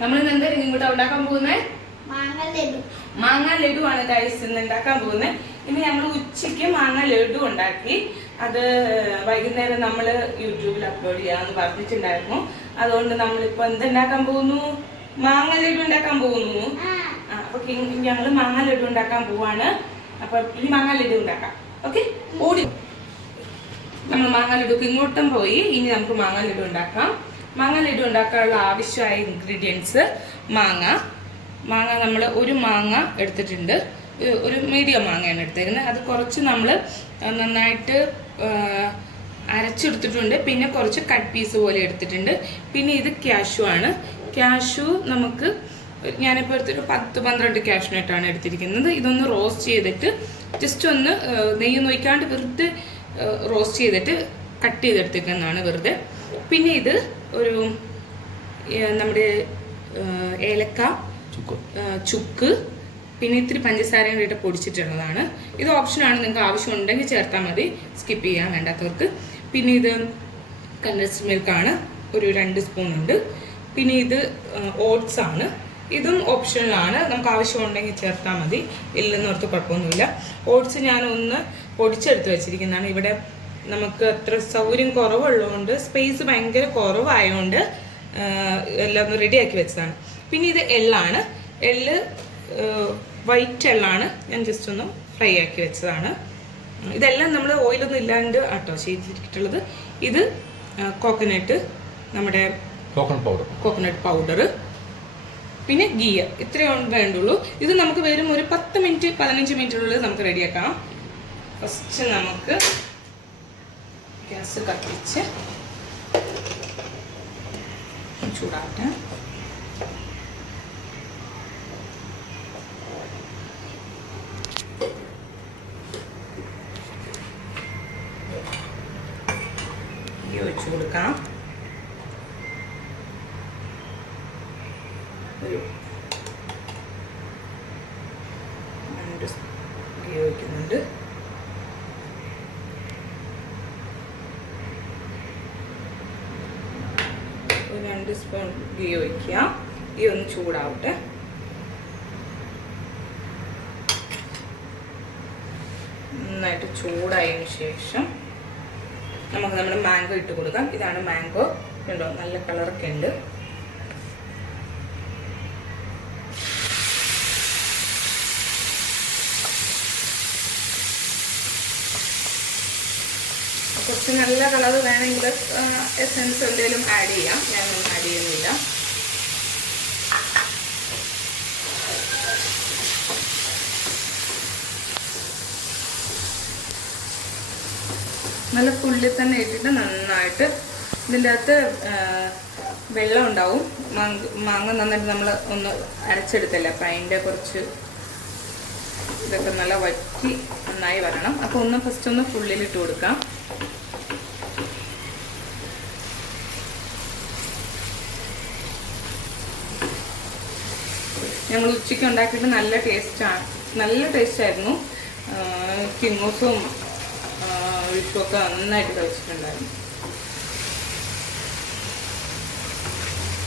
നമ്മൾ ഇന്ന് ഇങ്ങോട്ട് ഉണ്ടാക്കാൻ പോകുന്നത് മാങ്ങ ലഡു ആണ് ഗൈസ് ഇന്ന് ഉണ്ടാക്കാൻ പോകുന്നത്. ഇനി ഞങ്ങൾ ഉച്ചയ്ക്ക് മാങ്ങ ലഡു ഉണ്ടാക്കി. അത് വൈകുന്നേരം നമ്മൾ യൂട്യൂബിൽ അപ്ലോഡ് ചെയ്യാമെന്ന് പറഞ്ഞിട്ടുണ്ടായിരുന്നു. അതുകൊണ്ട് നമ്മളിപ്പോൾ എന്തുണ്ടാക്കാൻ പോകുന്നു? മാങ്ങ ലഡു ഉണ്ടാക്കാൻ പോകുന്നു. അപ്പൊ ഞങ്ങൾ മാങ്ങ ലഡു ഉണ്ടാക്കാൻ പോവാണ്. അപ്പൊ ഈ മാങ്ങ ലഡു ഉണ്ടാക്കാം. ഓക്കെ, ഓടി നമ്മൾ മാങ്ങ ലഡുക്ക് ഇങ്ങോട്ടും പോയി. ഇനി നമുക്ക് മാങ്ങ ലഡു ഉണ്ടാക്കാം. മാങ്ങ ലഡു ഉണ്ടാക്കാനുള്ള ആവശ്യമായ ഇൻഗ്രീഡിയൻസ് മാങ്ങ നമ്മൾ ഒരു മാങ്ങ എടുത്തിട്ടുണ്ട്. ഒരു മീഡിയം മാങ്ങയാണ് എടുത്തേക്കുന്നത്. അത് കുറച്ച് നമ്മൾ നന്നായിട്ട് അരച്ചെടുത്തിട്ടുണ്ട്. പിന്നെ കുറച്ച് കട്ട് പീസ് പോലെ എടുത്തിട്ടുണ്ട്. പിന്നെ ഇത് ക്യാഷു ആണ്. ക്യാഷു നമുക്ക് ഞാനിപ്പോൾ എടുത്തിട്ട് 10-12 ക്യാഷ്നട്ടാണ് എടുത്തിരിക്കുന്നത്. ഇതൊന്ന് റോസ്റ്റ് ചെയ്തിട്ട് ജസ്റ്റ് ഒന്ന് നെയ്യ് നോക്കാണ്ട് വെറുതെ റോസ്റ്റ് ചെയ്തിട്ട് കട്ട് ചെയ്തെടുത്തേക്കുന്നതാണ് വെറുതെ. പിന്നെ ഇത് ഒരു നമ്മുടെ ഏലക്ക, ചുക്ക്, പിന്നെ ഇത്തിരി പഞ്ചസാരയും കൂടിയിട്ട് പൊടിച്ചിട്ടുള്ളതാണ്. ഇത് ഓപ്ഷനാണ്, നിങ്ങൾക്ക് ആവശ്യമുണ്ടെങ്കിൽ ചേർത്താൽ മതി, സ്കിപ്പ് ചെയ്യാൻ വേണ്ടാത്തവർക്ക്. പിന്നെ ഇത് കണ്ടൻസ്ഡ് മിൽക്കാണ്, ഒരു 2 സ്പൂൺ ഉണ്ട്. പിന്നെ ഇത് ഓട്സ് ആണ്. ഇതും ഓപ്ഷണലാണ്, നമുക്ക് ആവശ്യമുണ്ടെങ്കിൽ ചേർത്താൽ മതി, ഇല്ലെന്നോർത്ത് കുഴപ്പമൊന്നുമില്ല. ഓട്സ് ഞാനൊന്ന് പൊടിച്ചെടുത്ത് വെച്ചിരിക്കുന്നതാണ്. ഇവിടെ നമുക്ക് അത്ര സൗകര്യം കുറവുള്ളതുകൊണ്ട്, സ്പേസ് ഭയങ്കര കുറവായതുകൊണ്ട് എല്ലാം ഒന്ന് റെഡിയാക്കി വെച്ചതാണ്. പിന്നെ ഇത് എള്ളാണ്. എള്ള് വൈറ്റ് എള്ളാണ്. ഞാൻ ജസ്റ്റ് ഒന്ന് ഫ്രൈ ആക്കി വെച്ചതാണ്. ഇതെല്ലാം നമ്മൾ ഓയിലൊന്നും ഇല്ലാണ്ട് ആട്ടോ ചെയ്തിട്ടുള്ളത്. ഇത് കോക്കനട്ട്, നമ്മുടെ കോക്കനട്ട് പൗഡർ, പിന്നെ ഗീ. ഇത്രയും വേണ്ടുള്ളൂ. ഇത് നമുക്ക് വെറും ഒരു 10-15 മിനിറ്റിനുള്ളിൽ നമുക്ക് റെഡിയാക്കാം. ഫസ്റ്റ് നമുക്ക് ഗ്യാസ് കത്തിച്ച് ചൂടാട്ടെ. ഒഴിച്ചു കൊടുക്കാം. ഒരു 2 ഗീ ഒഴിക്കുന്നുണ്ട്. ഒരു 2 സ്പൂൺ ഗീ ഒഴിക്കുക. ഗീ ഒന്ന് ചൂടാവട്ടെ. നന്നായിട്ട് ചൂടായതിനു ശേഷം നമുക്ക് നമ്മുടെ മാംഗോ ഇട്ട് കൊടുക്കാം. ഇതാണ് മാംഗോ. കണ്ടോ, നല്ല കളറൊക്കെ ഉണ്ട്. കുറച്ച് നല്ല കളർ വേണമെങ്കിൽ എസൻസ് എന്തെങ്കിലും ആഡ് ചെയ്യാം. ഞാനൊന്നും ആഡ് ചെയ്യുന്നില്ല. നല്ല പുള്ളിൽ തന്നെ ഇട്ടിട്ട് നന്നായിട്ട്, ഇതിൻ്റെ അകത്ത് വെള്ളം ഉണ്ടാവും. മാങ്ങ നന്നായിട്ട് നമ്മൾ ഒന്ന് അരച്ചെടുത്തല്ലേ, അപ്പം അതിൻ്റെ കുറച്ച് ഇതൊക്കെ നല്ല വറ്റി നന്നായി വരണം. അപ്പോൾ ഒന്ന് ഫസ്റ്റ് ഒന്ന് ഫുള്ളിലിട്ട് കൊടുക്കാം. ഞങ്ങൾ ഉച്ചയ്ക്ക് ഉണ്ടാക്കിയിട്ട് നല്ല ടേസ്റ്റായിരുന്നു. കിങ്ങോസും ഒഴിച്ചുമൊക്കെ നന്നായിട്ട് കഴിച്ചിട്ടുണ്ടായിരുന്നു.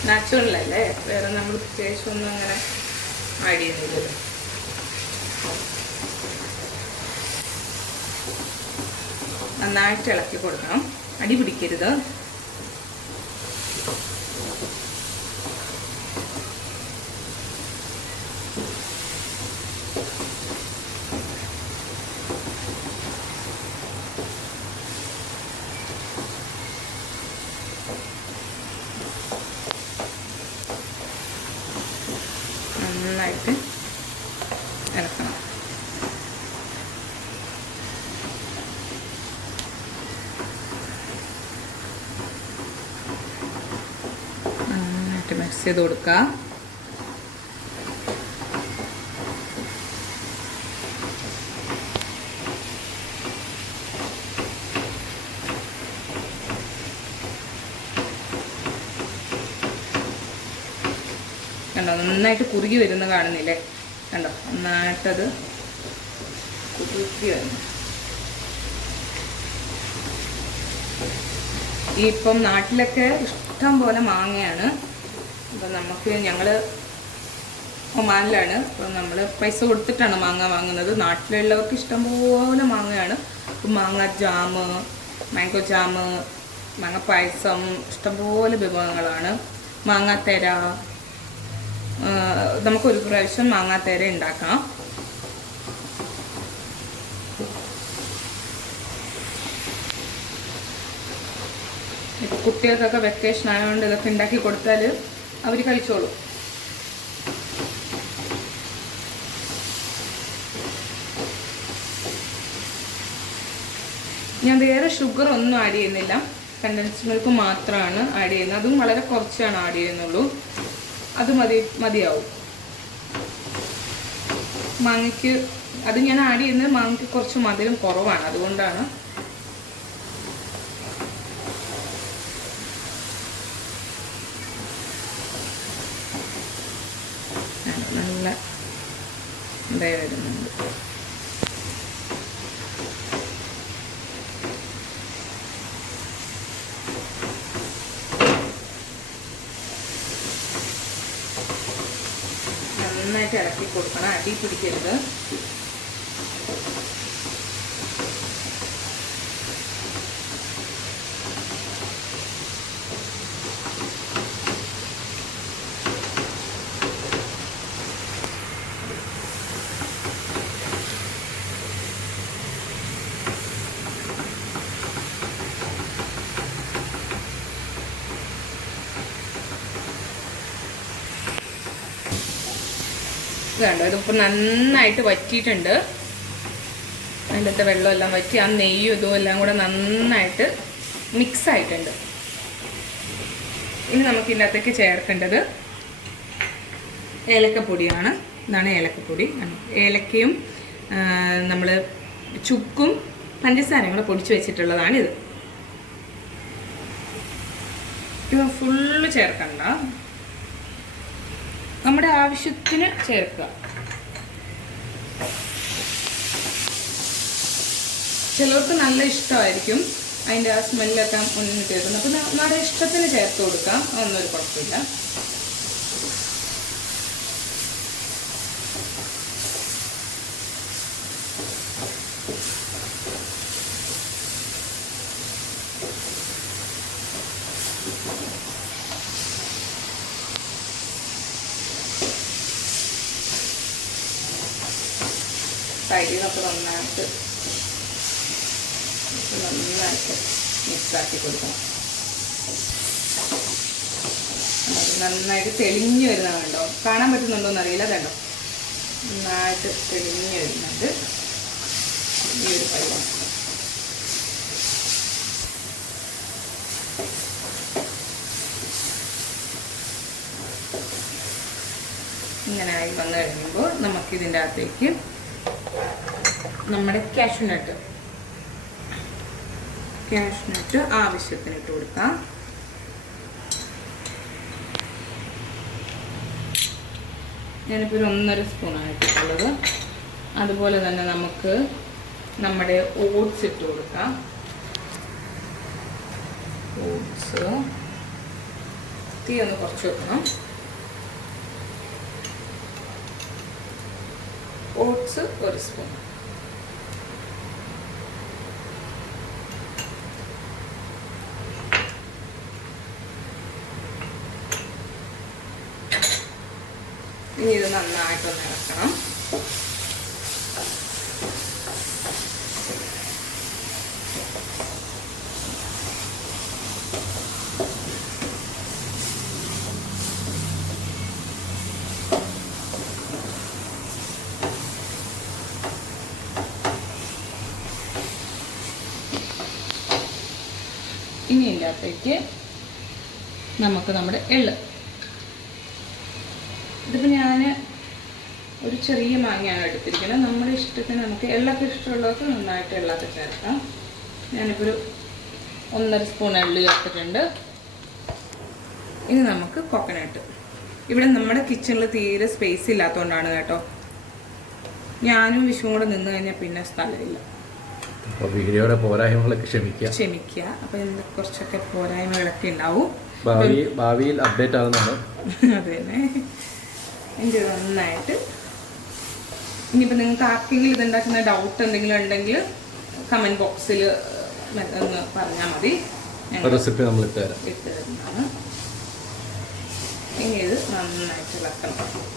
നാച്ചുറലല്ലേ, വേറെ നമ്മൾ പ്രത്യേകിച്ച് ഒന്നും അങ്ങനെ ആഡ് ചെയ്യുന്നില്ലല്ലോ. നന്നായിട്ട് ഇളക്കി കൊടുക്കണം, അടി പിടിക്കരുത്. നന്നായിട്ട് ഇളക്കണം. നന്നായിട്ട് മിക്സ് ചെയ്ത് കൊടുക്കുക. കണ്ടോ, നന്നായിട്ട് കുറുകി വരുന്ന കാണുന്നില്ലേ? കണ്ടോ, നന്നായിട്ടത് കുറുകി വരുന്നു. ഇപ്പം നാട്ടിലൊക്കെ ഇഷ്ടം പോലെ മാങ്ങയാണ്. അപ്പം ഞങ്ങൾ ഒമാനിലാണ്. അപ്പോൾ നമ്മൾ പൈസ കൊടുത്തിട്ടാണ് മാങ്ങ വാങ്ങുന്നത്. നാട്ടിലുള്ളവർക്ക് ഇഷ്ടംപോലെ മാങ്ങയാണ്. ഇപ്പം മാങ്ങ ജാമ്, മാംഗോ ജാമ്, മാങ്ങ പായസം, ഇഷ്ടംപോലെ വിഭവങ്ങളാണ്. മാങ്ങാത്തേര, നമുക്കൊരു പ്രാവശ്യം മാങ്ങാത്തേര ഉണ്ടാക്കാം. ഇപ്പം കുട്ടികൾക്കൊക്കെ വെക്കേഷൻ ആയതുകൊണ്ട് ഇതൊക്കെ ഉണ്ടാക്കി കൊടുത്താൽ അവർ കഴിച്ചോളും. ഞാൻ വേറെ ഷുഗർ ഒന്നും ആഡ് ചെയ്യുന്നില്ല, കണ്ടൻസ്ഡ് മിൽക്ക് മാത്രമാണ് ആഡ് ചെയ്യുന്നത്. അതും വളരെ കുറച്ചാണ് ആഡ് ചെയ്യുന്നുള്ളൂ. അത് മതിയാവും. മാങ്ങയ്ക്ക് അത് ഞാൻ ആഡ് ചെയ്യുന്നത് മാങ്ങയ്ക്ക് കുറച്ച് മധുരം കുറവാണ്, അതുകൊണ്ടാണ്. നല്ല ഇതായി വരുന്നുണ്ട്. നന്നായിട്ട് ഇളക്കി കൊടുക്കണം, അടി പിടിക്കരുത്. കണ്ടോ, ഇതിപ്പോൾ നന്നായിട്ട് വറ്റിയിട്ടുണ്ട്. അതിൻ്റെ വെള്ളമെല്ലാം വറ്റി ആ നെയ്യും ഇതും എല്ലാം കൂടെ നന്നായിട്ട് മിക്സ് ആയിട്ടുണ്ട്. ഇനി നമുക്ക് ഇതിൻ്റെ അകത്തേക്ക് ചേർക്കേണ്ടത് ഏലക്കപ്പൊടിയാണ്. ഇതാണ് ഏലക്കപ്പൊടി. ഏലക്കയും നമ്മൾ ചുക്കും പഞ്ചസാരയും കൂടെ പൊടിച്ച് വെച്ചിട്ടുള്ളതാണിത്. ഇത് ഫുള്ള് ചേർക്കണ്ട, നമ്മുടെ ആവശ്യത്തിന് ചേർക്കുക. ചിലർക്ക് നല്ല ഇഷ്ടമായിരിക്കും അതിൻ്റെ ആ സ്മെല്ലൊക്കെ മുന്നിട്ട് ചേർക്കുന്നത്. അപ്പം നമ്മുടെ ഇഷ്ടത്തിന് ചേർത്ത് കൊടുക്കാം, അതൊന്നും ഒരു കുഴപ്പമില്ല. സൈഡിലൊക്കെ നന്നായിട്ട് മിക്സാക്കി കൊടുക്കണം. നന്നായിട്ട് തെളിഞ്ഞു വരുന്നതുണ്ടോ, കാണാൻ പറ്റുന്നുണ്ടോയെന്ന് അറിയില്ല. കണ്ടോ, നന്നായിട്ട് തെളിഞ്ഞു വരുന്നുണ്ട് ഈ ഒരു പരുവം. ഇങ്ങനെ ആയി വന്നു കഴിയുമ്പോൾ നമുക്കിതിൻ്റെ അകത്തേക്ക് നമ്മുടെ കാഷ്യൂനട്ട് ആവശ്യത്തിന് ഇട്ട് കൊടുക്കാം. ഞാനിപ്പോൾ ഒരു 1.5 സ്പൂണാണ് ഇട്ടിട്ടുള്ളത്. അതുപോലെ തന്നെ നമുക്ക് നമ്മുടെ ഓട്സ് ഇട്ട് കൊടുക്കാം. ഓട്സ് തീ ഒന്ന് കുറച്ച് വെക്കണം. Oats 1 spoon. ഇനി ഇത് നന്നായിട്ടൊന്ന് ഇളക്കണം. ഇനി ഇതിൻ്റെ അകത്തേക്ക് നമുക്ക് നമ്മുടെ എള്ള്, ഇതിപ്പോൾ ഞാൻ ഒരു ചെറിയ മാങ്ങയാണ് എടുത്തിരിക്കുന്നത്. നമ്മുടെ ഇഷ്ടത്തിന് നമുക്ക് എള്ളൊക്കെ ഇഷ്ടമുള്ളവർക്ക് നന്നായിട്ട് എള്ളൊക്കെ ചേർക്കാം. ഞാനിപ്പോൾ ഒരു 1.5 സ്പൂൺ എള്ള് ചേർത്തിട്ടുണ്ട്. ഇനി നമുക്ക് കോക്കനട്ട്. ഇവിടെ നമ്മുടെ കിച്ചണിൽ തീരെ സ്പേസ് ഇല്ലാത്തതുകൊണ്ടാണ് കേട്ടോ. ഞാനും വിഷുവും കൂടെ നിന്ന് കഴിഞ്ഞാൽ പിന്നെ സ്ഥലമില്ല. വീഡിയോയുടെ പോരായ്മകളൊക്കെ ക്ഷമിക്കുക. അപ്പോൾ കുറച്ചൊക്കെ പോരായ്മകളൊക്കെ ഉണ്ടാവും. ഭാവിയിൽ അപ്ഡേറ്റ് ആകുന്നതാണ്. അതെ തന്നെ. എനിക്ക് നന്നായിട്ട് ഇനിയിപ്പോൾ നിങ്ങൾക്ക് ആർക്കെങ്കിലും ഇതുണ്ടാക്കുന്ന ഡൗട്ട് എന്തെങ്കിലും ഉണ്ടെങ്കിൽ കമൻറ്റ് ബോക്സിൽ ഒന്ന് പറഞ്ഞാൽ മതി. റെസിപ്പി നമ്മൾ ഇട്ട് തരുന്നതാണ്. ഇനി ഇത് നന്നായിട്ട് ഇളക്കണം.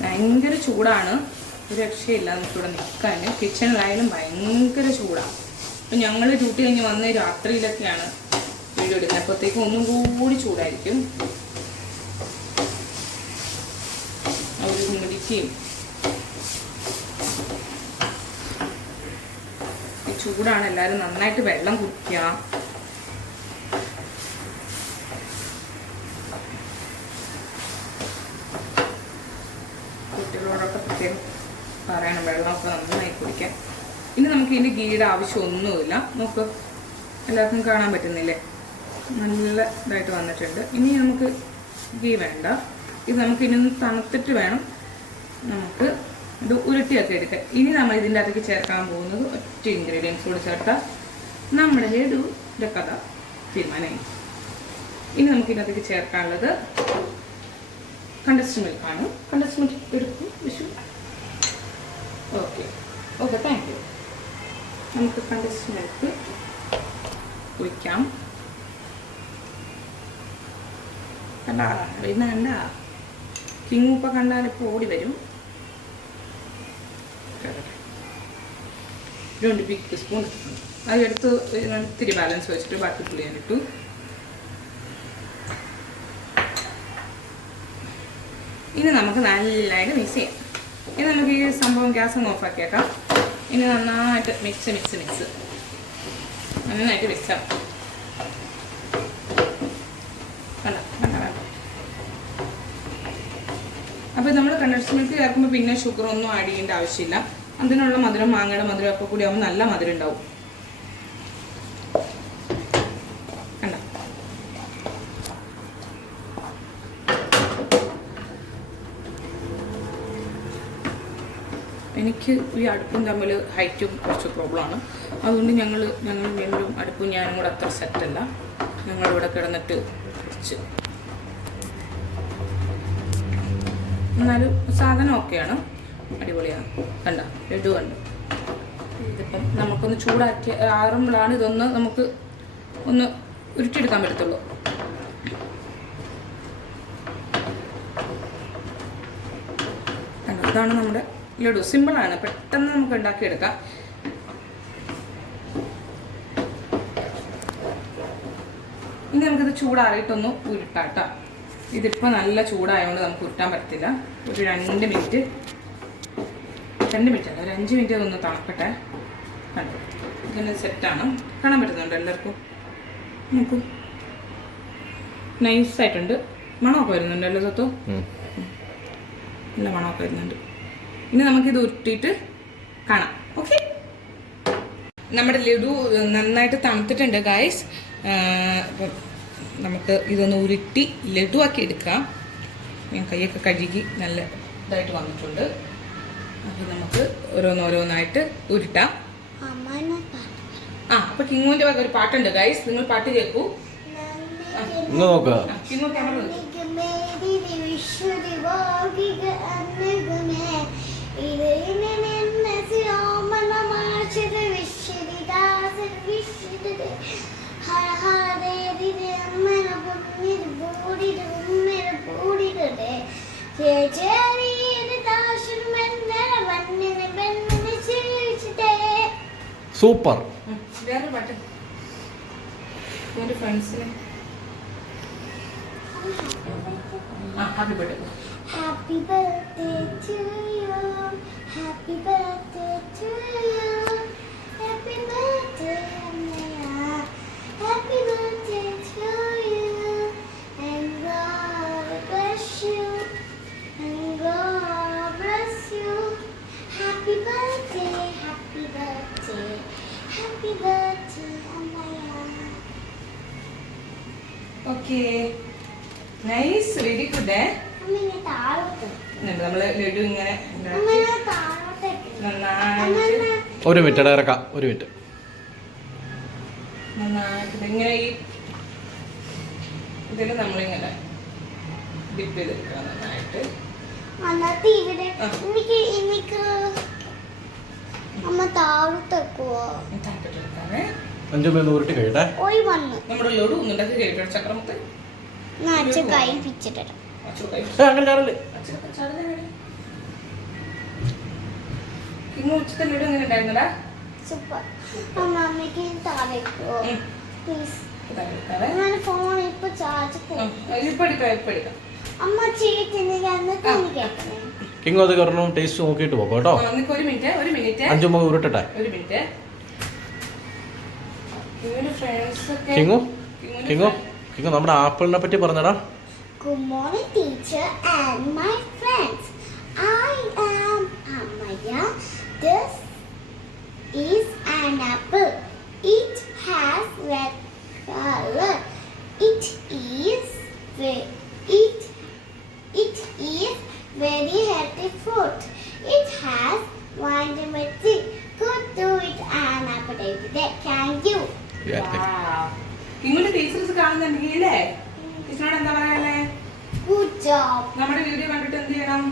ഭയങ്കര ചൂടാണ്, ഒരു രക്ഷയില്ല നമുക്കിവിടെ നിൽക്കാൻ. കിച്ചണിലായാലും ഭയങ്കര ചൂടാണ്. അപ്പം ഞങ്ങൾ ഡ്യൂട്ടി കഴിഞ്ഞ് വന്ന് രാത്രിയിലൊക്കെയാണ് വീഡിയോ എടുക്കുന്നത്. അപ്പോഴത്തേക്കും ഒന്നും കൂടി ചൂടായിരിക്കും. ഒരു ഹ്യൂമിഡിറ്റിയും ഈ ചൂടാണ്. എല്ലാവരും നന്നായിട്ട് വെള്ളം കുടിക്കുക. കുട്ടികളോടൊക്കെ പ്രത്യേകം പറയണം വെള്ളമൊക്കെ നന്നായി കുടിക്കാൻ. ഇനി നമുക്ക് ഇതിൻ്റെ ഗീയുടെ ആവശ്യമൊന്നുമില്ല. നമുക്ക് എല്ലാവർക്കും കാണാൻ പറ്റുന്നില്ലേ, നല്ല ഇതായിട്ട് വന്നിട്ടുണ്ട്. ഇനി നമുക്ക് ഗീ വേണ്ട. ഇത് നമുക്ക് ഇനി ഒന്ന് തണുത്തിട്ട് വേണം നമുക്ക് ഇത് ഉരുട്ടിയൊക്കെ എടുക്കാൻ. ഇനി നമ്മൾ ഇതിൻ്റെ അകത്തേക്ക് ചേർക്കാൻ പോകുന്നത് ഒറ്റ ഇൻഗ്രീഡിയൻസ് കൂടി ചേർത്താൽ നമ്മുടെ ലഡുവിൻ്റെ കഥ തീരുമാനമായി. ഇനി നമുക്ക് ഇതിനകത്തേക്ക് ചേർക്കാനുള്ളത് കണ്ടൻസ്ഡ് മിൽക്കാണ്. കണ്ടൻസ്ഡ് മിൽക്ക് എടുക്കും വിഷു. Okay thank you. നമുക്ക് കണ്ടൻസ്ഡ് മിൽക്ക് ഒഴിക്കാം. കണ്ടാ ഇന്ന് കണ്ട കിങ് ഉപ്പ കണ്ടാൽ ഇപ്പോൾ ഓടി വരും. 2 ബിഗ് സ്പൂൺ ഇട്ടിട്ടുണ്ട്. അതെടുത്ത് ഇത്തിരി ബാലൻസ് വെച്ചിട്ട് ബാക്കി പുളി ഞാൻ ഇട്ടു. ഇനി നമുക്ക് നല്ലതായിട്ട് മിക്സ് ചെയ്യാം. ഇനി നമുക്ക് ഈ സംഭവം ഗ്യാസ് ഒന്ന് ഓഫാക്കിയേക്കാം. ഇനി നന്നായിട്ട് മിക്സ് നന്നായിട്ട് മിക്സ് ആവും. അപ്പോൾ നമ്മൾ കണ്ടൻസ്ഡ് മിൽക്ക് ചേർക്കുമ്പോൾ പിന്നെ ഷുഗർ ഒന്നും ആഡ് ചെയ്യേണ്ട ആവശ്യമില്ല. അതിനുള്ള മധുരം, മാങ്ങയുടെ മധുരം ഒക്കെ കൂടി ആകുമ്പോൾ നല്ല മധുരം ഉണ്ടാവും. കണ്ടോ? എനിക്ക് ഈ അടുപ്പും തമ്മിൽ ഹൈറ്റും കുറച്ച് പ്രോബ്ലമാണ്. അതുകൊണ്ട് ഞങ്ങൾ വീണ്ടും അടുപ്പും ഞാനും കൂടെ അത്ര സെറ്റല്ല. ഞങ്ങളിവിടെ കിടന്നിട്ട് കുറച്ച് എന്നാലും സാധനം ഒക്കെയാണ്, അടിപൊളിയാണ്. കണ്ട ലഡു കണ്ടു. ഇതിപ്പം നമുക്കൊന്ന് ചൂടാക്കി ആറുമ്പോഴാണ് ഇതൊന്ന് നമുക്ക് ഒന്ന് ഉരുട്ടിയെടുക്കാൻ പറ്റത്തുള്ളൂ. ഇതാണ് നമ്മുടെ ലഡു. സിമ്പിളാണ്, പെട്ടെന്ന് നമുക്ക് ഉണ്ടാക്കിയെടുക്കാം. ഇനി നമുക്കിത് ചൂടാറിയിട്ടൊന്ന് ഉരുട്ടാട്ടോ. ഇതിപ്പോൾ നല്ല ചൂടായതുകൊണ്ട് നമുക്ക് ഉരുട്ടാൻ പറ്റത്തില്ല. ഒരു 2 മിനിറ്റ് അല്ല, ഒരു 5 മിനിറ്റ് അതൊന്ന് തണുക്കട്ടെ. കണ്ടു ഇതിന് സെറ്റാണ്. കാണാൻ പറ്റുന്നുണ്ട് എല്ലാവർക്കും? നോക്കൂ, നൈസായിട്ടുണ്ട്. മണമൊക്കെ വരുന്നുണ്ട് അല്ലേ സത്തോ? നല്ല മണമൊക്കെ വരുന്നുണ്ട്. ഇനി നമുക്കിത് ഉരുട്ടിയിട്ട് കാണാം. ഓക്കെ, നമ്മുടെ ലഡു നന്നായിട്ട് തണുത്തിട്ടുണ്ട് ഗായ്സ്. അപ്പം നമുക്ക് ഇതൊന്ന് ഉരുട്ടി ലഡു ആക്കി എടുക്കാം. ഞാൻ കൈയൊക്കെ കഴുകി നല്ല ഇതായിട്ട് വന്നിട്ടുണ്ട്. അപ്പം നമുക്ക് ഓരോന്നായിട്ട് ഉരുട്ടാം. അപ്പൊ കിങ്ങുവിന്റെ വക ഒരു പാട്ടുണ്ട് ഗൈസ്, നിങ്ങൾ പാട്ട് കേൾക്കൂ. കിങ്ങു ക്യാമറ സൂപ്പർ. വേറൊരു പാട്ട് എൻ്റെ ഫ്രണ്ട്സിന് happy birthday. Happy birthday to you. Happy birthday to you. Happy birthday, Anaya. Happy birthday to you. And God bless you. And God bless you. Happy birthday. Okay nice very good. അമ്മ ഇങ്ങനെ താഴോട്ട്. നമ്മള് ലഡു ഇങ്ങനെ അമ്മ ഞാൻ താഴോട്ടേക്ക്. നന്നായിട്ട് ഒരു minute ഇറക്കാം, ഒരു മിനിറ്റ്. നന്നായിട്ട് ഇങ്ങനെ ഈ ഇതിൽ നമ്മളിങ്ങനെ ഡിപ്പ് ചെയ്തെടുക്കണം നന്നായിട്ട്. അന്നത്തെ ഇവിടെ എനിക്ക് അമ്മ താഴോട്ടേക്കുവോ? താഴ്ത്തിട്ടെടുക്കാവേ. 5 മിനിറ്റ് ഉരുട്ടി കഴിയട്ടെ. ഓയി വന്നു. നമ്മുടെ ലഡു ഒന്നുണ്ടാക്കി കഴിക്കണം ചക്രമത്തെ. ഞാൻ അച്ഛൻ കൈ പിച്ചിട്ടിടാം. അങ്ങനെ ചാടല്ലേ. ഇന്ന് ഉച്ചത്തെ ലഡു എങ്ങനെ ഉണ്ടായിരുന്നടാ? സൂപ്പർ. അമ്മ അമ്മയ്ക്ക് താഴേക്കുവോ പ്ലീസ്? ഇതാ ഞാൻ ഫോൺ ഇപ്പൊ ചാർജ് ഇപ്പൊ എടുക്കാം. അമ്മ ചെയ്തിട്ട് കേൾക്കണേ. കിങ്ങോ അത് കാരണം ടേസ്റ്റ് നോക്കിയിട്ട് പോകാം കേട്ടോ. നിനക്ക് ഒരു മിനിറ്റ് 5 മിനിറ്റ് ഉരുട്ടട്ടെ. ഒരു മിനിറ്റ്. കിങ്ങോ കിങ്ങോ കിങ്ങോ നമ്മുടെ ആപ്പിളിനെ പറ്റി പറഞ്ഞടാ. Good morning, teacher and my friends. I am Amaya. This is an apple. It has red color. It is very healthy fruit. It has vitamin C. Good to it an apple every day. Thank you. ഇങ്ങോട്ട് teachers കാണുന്നുണ്ടെങ്കിലേ ടീച്ചറിനോട് എന്താ പറയാല്ലേ? Good job. നമ്മുടെ video കണ്ടിട്ട് എന്ത് ചെയ്യണം?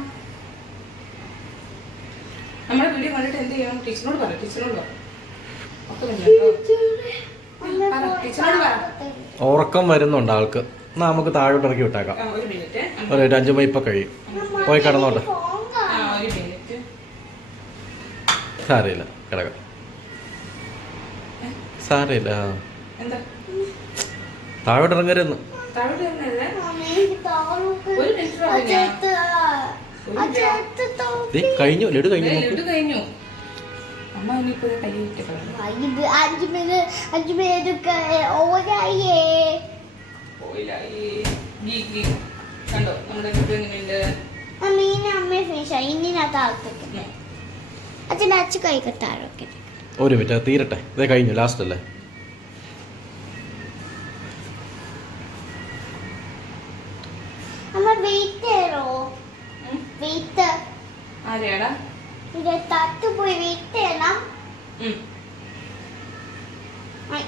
നമ്മുടെ video കണ്ടിട്ട് എന്ത് ചെയ്യണം? ടീച്ചറിനോട് പറ. ടീച്ചറിനോട് പറ. ഒക്കെ ടീച്ചറിനോട് പറ. ഉറക്കം വരുന്നുണ്ട് ആൾക്ക്. എന്നാ നമുക്ക് താഴോട്ട് ഇറക്കി വിട്ടേക്കാം. ഒരു മിനിറ്റ്. ഒരു 5 മണി ഇപ്പൊ കഴിയും. പോയി കിടന്നോട്ടെ. ഒരു മിനിറ്റ്. സാരമില്ല, കിടക്കാം. സാരമില്ല. എന്താ താഴോട്ട് ഇറങ്ങരുന്ന്. താഴോട്ട് വരുന്നല്ലേ? ഒരു കഴിഞ്ഞു, ലഡു കഴിഞ്ഞു. ലഡു കഴിഞ്ഞു. അമ്മ ഇനിയിപ്പോ കൈ ഇട്ട് അഞ്ച് മിനിറ്റ് ഓരായേ. കണ്ടോ നമ്മുടെ ലഡു എങ്ങനെയുണ്ട്? മീനെ അമ്മയെ ഫിനിഷായി. ഇനി ഞാൻ താഴ്ത്തേക്ക് അച്ഛൻ്റെ അച്ഛൻ കൈകത്താഴൊക്കെ. ഒരു മിനിറ്റ് തീരട്ടെ. ഇതേ കഴിഞ്ഞു, ലാസ്റ്റ് അല്ലേ. അമ്മ വെയിറ്റ് ചെയ്യണോ? വെയിറ്റ് ആരെയാടാ? ഇത് തത്ത് പോയി വെയിറ്റ് ചെയ്യണം.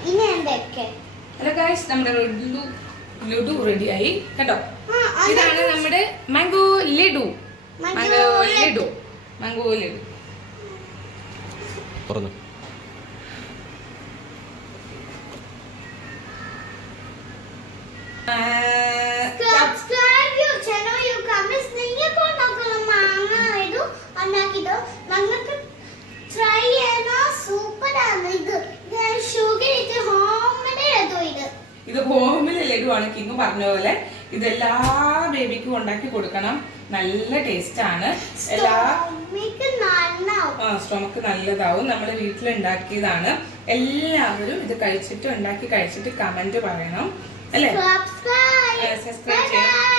ഇനി എന്തൊക്കെ? ഹലോ ഗൈസ്, നമ്മുടെ ലഡു റെഡിയായി കേട്ടോ. ഇതാണ് നമ്മുടെ mango laddu. Mango laddu. Mango laddu പറഞ്ഞു. Subscribe your channel. You comments नहीं को ना करो मांगा है दो अन्ना की दो नंगा के try है ना super ആണ് ഇത്. ഞാൻ sugar ഇട്ട് homemade ചെയ്തു ഇത്. ഇത് ഹോമിലെ ലഡു ആണ്. കിങ് പറഞ്ഞ പോലെ ഇതെല്ലാ ബേബിക്കും ഉണ്ടാക്കി കൊടുക്കണം. നല്ല ടേസ്റ്റ് ആണ്. സ്റ്റൊമക്ക് നല്ലതാവും. നമ്മുടെ വീട്ടിൽ ഉണ്ടാക്കിയതാണ്. എല്ലാവരും ഇത് കഴിച്ചിട്ട് ഉണ്ടാക്കി കഴിച്ചിട്ട് കമന്റ് പറയണം അല്ലേ? Subscribe. സബ്സ്ക്രൈബ് ചെയ്യണം.